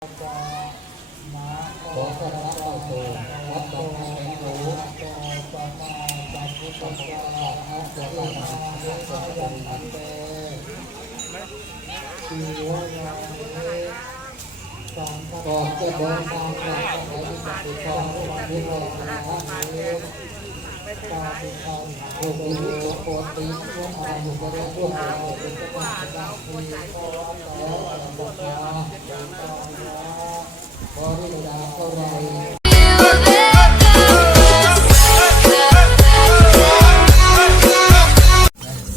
ขอต้อนรับเข้าสู่วัดดอกไม้แสนรู้ขอต้อนรับเข้าสู่วัดดอกไม้แสนรู้ก่อนจะเดินทางกลับไปที่ปฏิบัติธรรมที่เราทำนี้ตาติทางโกนี้โปรตีนพวกอะไรอยู่ก็ได้พวกเราเป็นเจ้างบ้านที่พ่อแล้วบอกว่าบริจาคเท่า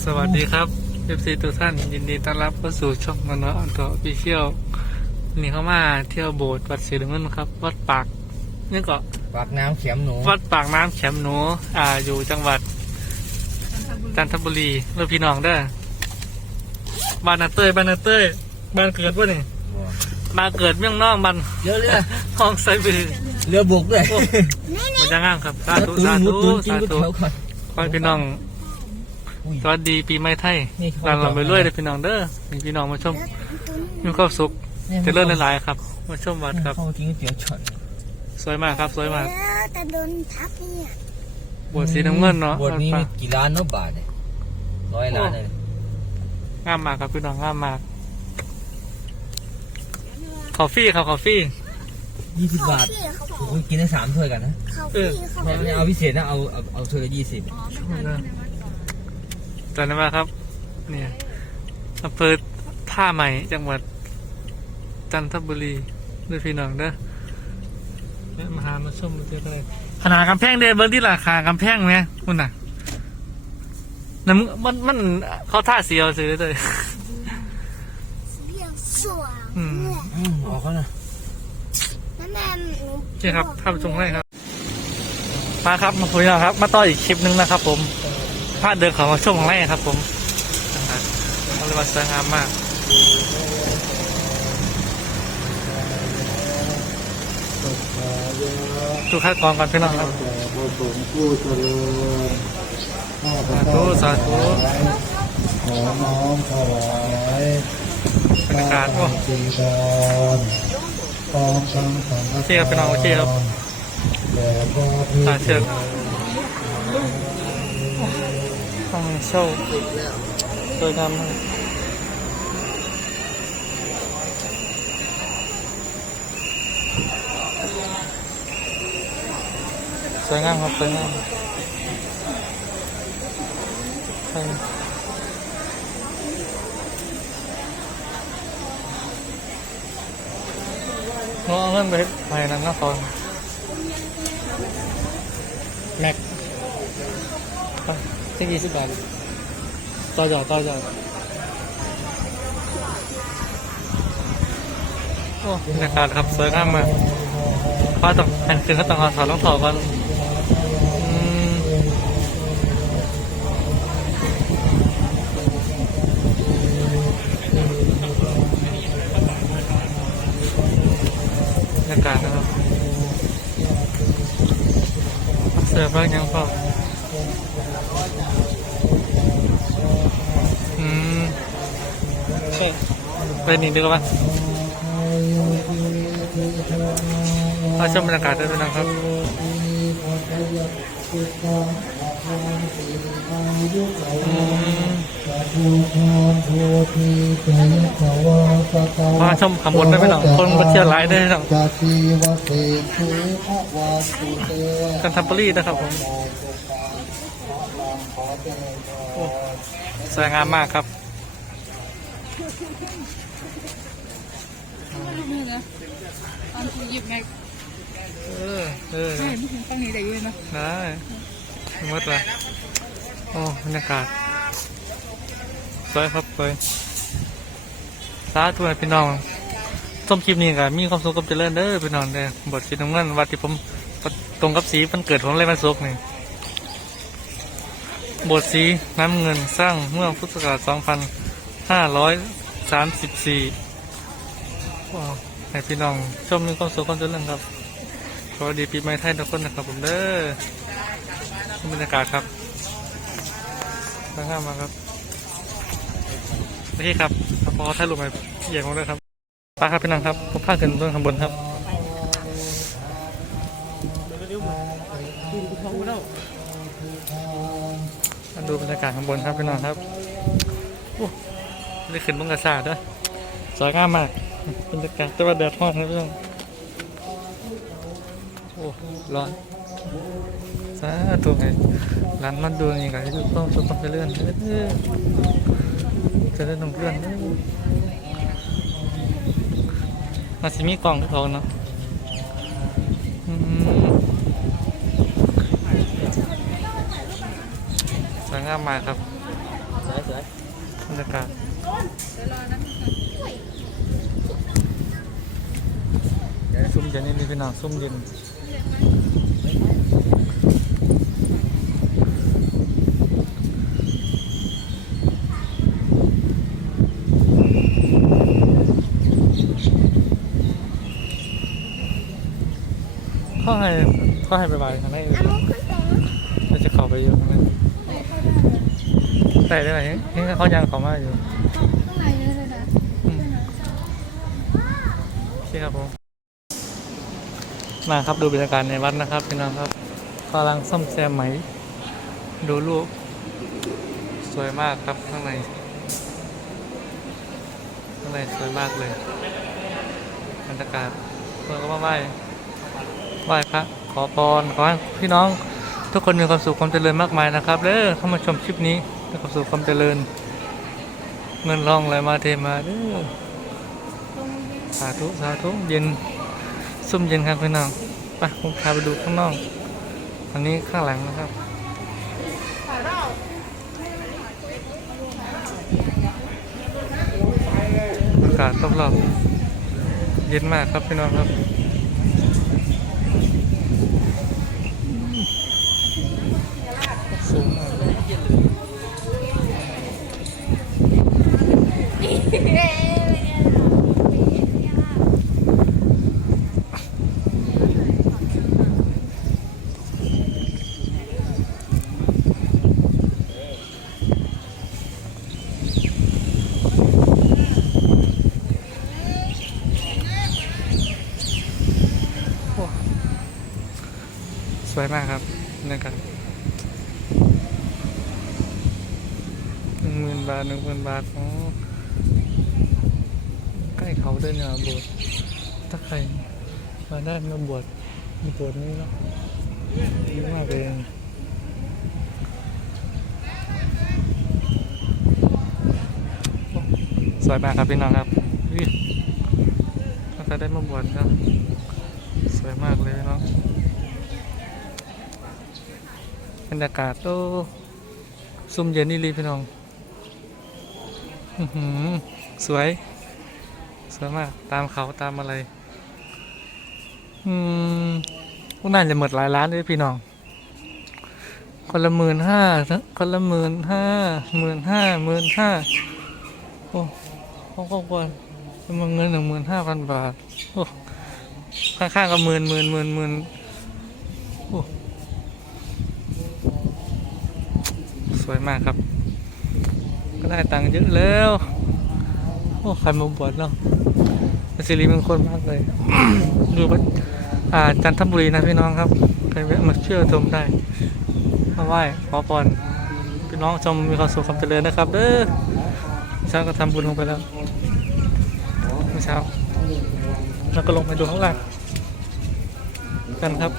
สวัสดีครับ FC ทุกท่านยินดีต้อนรับเข้าสู่ช่องมโนอันโตพิเชียลนี่เข้ามาเที่ยวโบสถ์วัดศรีดำเนินครับ วัดปากนี่ก็ ปากน้ำเข็มหนูวัดปากน้ำแขมหนู อ่า อยู่จังหวัดจันทบุรีเรือพี่น้องเด้อบ้านนาเต้ยบ้านนาเต้ยบ้านเกิดวะนี่บ้านเกิดเมืองน้องบ้านเรือเรือห้องไซบือเรือบุกด้วยโอ้มันจะง่างครับสาธุตุนสามุธุดตุนกินสาก๋วยธุเตี๋ยวก่อนขอให้พี่น้องอุ้ยสวัสดีปีใหม่ไทยนี่รันเราไปเรื่อยเลยพี่น้องเด้อมีพี่น้องมาชมมีความสุขเจะเลื่อนหลายๆครับ มาชมวัดครับ เขากินก๋วยเตี๋ยวช็อต สวยมากครับสวยมากแล้วแต่โดนทับเนี่ยบวชสีน้ำเงินเนาะบทนี้มีกี่ล้านเนาะบาทเนี่ยร้อยล้านเลยงามมากครับพี่น้องงามมากคอฟฟี่ครับคอฟฟี่ยี่สิบบาทพี่เขาบอกโอ้ยกินได้สามถ้วยกันนะเขาพี่เขาบไม่อกไม่เอาพิเศษนะเอาเอาเอาถ้วยละยี่สิบตอนนี้มาครับ เนี่ยอำเภอท่าใหม่จังหวัดจันทบุรีด้วยพี่น้องเด้อเนี่ย มาหามาชมมาเจอเลยขนาดกำแพงเดนเบิร์ที่ราคากำแพงไหมคุณน่ะนั่นมันมันเขาท่าเสียวซื้อเลยเรียกสว่างอืมเนี่ยอืมออกแล้วนะนั่นแม่หนูโอเคครับท่านผู้ชมให้ครับ มาครับมาคุยกันครับ มาต่ออีกคลิปหนึงนะครับ ผมพาเดินของมาช่วงของแรกครับ ผมนะครับมันเลยมาสวยงามมาก ทุกขั้นตอนก่อนพี่น้องครับแต่ผู้สูงผู้จริญข้าพสาธุสาธุขอน้อมถวายบรรยากาศโอ้จีดอนพร้อมทั้งเคครับพี่น้องเคครับแด่พระพิตาเชือกห้องเช่าสวยงามมาก วยงามครับสวยงามใช่น้องเอาเงินไปไปนั่นนะตอนแม็กที่ยี่สิบบาทต่อจอต่อจอโอ้บรรยากาศครับสวยงามมากพอต้องแผ่นคืนก็ต้องเอาถอดรองเท้าก่อน รยากาศนะครับเสือบ้างยังเปล่าอืมใช่ไปนี่ดีกว่ามาชมบรรยากาศด้วยนะครับ มาชมขบวนได้ไหมน้องคนมาเที่ยวหลายได้น้องกันทัมเบอรี่นะครับผมสวยงามมากครับตอนที่ยิบแม็ก เออ เออไม่เห็นไม่เห็นตั้งนี้ได้อยังนะได้หมดละโอ้บรรยากาศสวยครับสวยสาธุให้พี่น้องส้มคลิปนี้ก็มีความสุขกับเจริญเด้อพี่น้องเด้อบทสีน้ำเงินวัดที่ผมตรงกับสีมันเกิดผมเลยมันสุกนี่บทสีน้ำเงินสร้างเมื่อพุทธศักราช2534ว้าวให้พี่น้องชมมีความสุขความเจริญครับส วัสดีปีใหม่ไทยทุกคนนะครับผมเด้อบรรยากาศครับทาข้ามมาครับโอเคครับขอถ่ายรูปไปเยี่ยมของด้วยครับไปครับพี่น้องครับผมพาขึ้นเบื้องข้างบนครับมาดูบรรยากาศข้างบนครับพี่น้องครับโอ้ได้ขึ้นบนกระสาด้วยสวยงามมากบรรยากาศแต่ว่าแดดร้อนนะพี่น้อง อ้ร้อนสาธุไงร้านมันดูนี่ไงทุกต้องทุกต้องไปเลื่อนเด้อจะได้ลงเลื่อนๆมาสิมีกล่องทองเนาะสวยงามมากครับสวยสวยบรรยากาศซุ่มเย็นนี่มีพี่น้องซุ่มเย็น เขาให้เขาให้ไปบายทางไหนเออเราจะเข้าไปอยู่ข้างในแต่ได้ไหมนี่เขายังเขามาอยู่ในเลยนะอืมโอเคครับผมมาครับดูบรรยากาศในวัดนะครับพี่น้องครับกำลังซ่อมแซมไหม ดูรูปสวยมากครับข้างในข้างในสวยมากเลยบรรยากาศคนก็มาไหว้ ไหว้พระขอพรขอให้พี่น้องทุกคนมีความสุขความเจริญมากมายนะครับเด้อเข้ามาชมคลิปนี้มีความสุขความเจริญ เงินร่องไหลมาเทมาเด้อสาธุสาธุเย็นซุ่มเย็นครับพี่น้องไปผมพาไปดูข้างนอกอันนี้ข้างหลังนะครับอากาศรอบๆเย็นมากครับพี่น้องครับ สูงมากเลยโอ้ส วยมากครับนะครับหนึ่งหมื่นบาทหนึ่งหมื่นบาทอ๋อใกล้เขาด้วยนี่ยโบสถ์ถ้าใครมาได้มาบวชมีบสถ์นี้เนาะดีมากเลยสวยมากครับพี่น้องครับถ้าใครได้มาบวชนะสวยมากเลยเนาะ บรรยากาศโอ้ซุ่มเย็นนี่รีพี่น้องสวย สวยมาก ตามเขาตามอะไร อืมพวกน่าจะหมดหลายล้านเลยพี่น้อง คนละหมื่นห้าคนละหมื่นห้าหมื่นห้าหมื่นห้าโอ้เขาก็ควรจำนวนเงินหนึ่งหมื่นห้าพันบาท โอ้ ข้างๆก็หมื่นหมื่นหมื่นหมื่น วยมากครับ ก็ได้ตังค์เยอะแล้ว โอ้ใครมาบวชเนาะสิริมงคลมากเลยดูวัดอ่าจันทบุรีนะพี่น้องครับใครแวะมาเชื่อชมได้มาไหว้ขอพรพี่น้องชมมีความสุขความเจริญนะครับเด้อเช้าก็ทำบุญลงไปแล้วเมื่อเช้าแล้วก็ลงไปดูข้างล่างกันครับ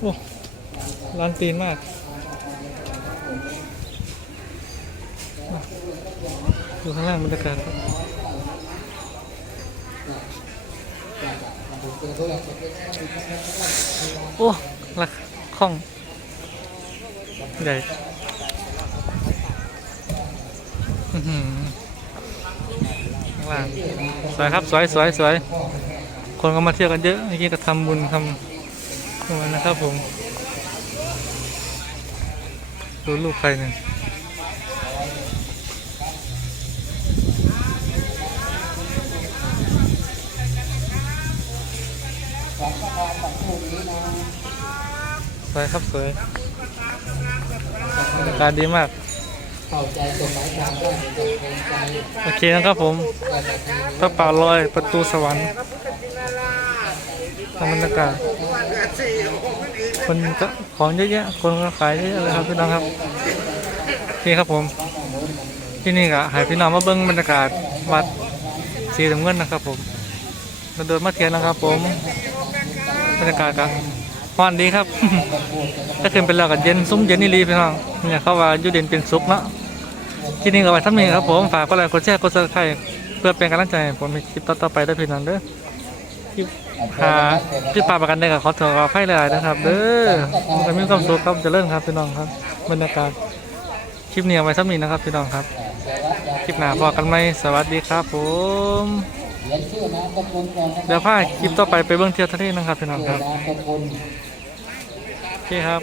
โอ้ ร้านตีนมาก ดูข้างล่างบรรยากาศครับโอ้ลักข้อง ใหญ่อื้อหือข้างล่าง สวยครับ สวยสวยสวยคนก็มาเที่ยวกันเยอะเมื่อกี้ก็ทำบุญทำทุกวันนะครับผม ดูลูกใครเนี่ยสวยครับสวยบรรยากาศดีมาก โอเคนะครับผมพระป่าลอยประตูสวรรค์ทำบรรยากาศ คนก็ของเยอะแยะคนก็ขายเยอะเลยครับพี่น้องครับโอเคครับผมที่นี่ก็ให้พี่น้องมาเบิ้งบรรยากาศวัดสีน้ำเงินนะครับ ผมมาโดนมาเทียนนะครับ ผมบรรยากาศก็ฮอนดีครับ ถ้าขึ้นไปแล้วก็เย็นซุ้มเย็นนี่รีพี่น้องเนี่ยเขาว่าอยู่เด่นเป็นสุกเนาะที่นี่ก็ไว้ทำนี้ครับผมฝากกดไลค์กดแชร์กดซับสไครต์เพื่อเป็นกำลังใจผมในคลิปต่อๆไปได้พี่น้องเด้อคลิป หาที่ปาประกันได้กับขอโทออภัยหลายนะครับ เด้อมันก็มีความสุขครับเจริญครับพี่น้องครับบรรยากาศคลิปนี้เอาไว้ทำนี้นะครับพี่น้องครับ คลิปหน้าพอกันไหมสวัสดีครับผมเดี๋ยวพาคลิปต่อไปไปเบื้องเที่ยวทะเลนะครับพี่น้องครับโอเคครับ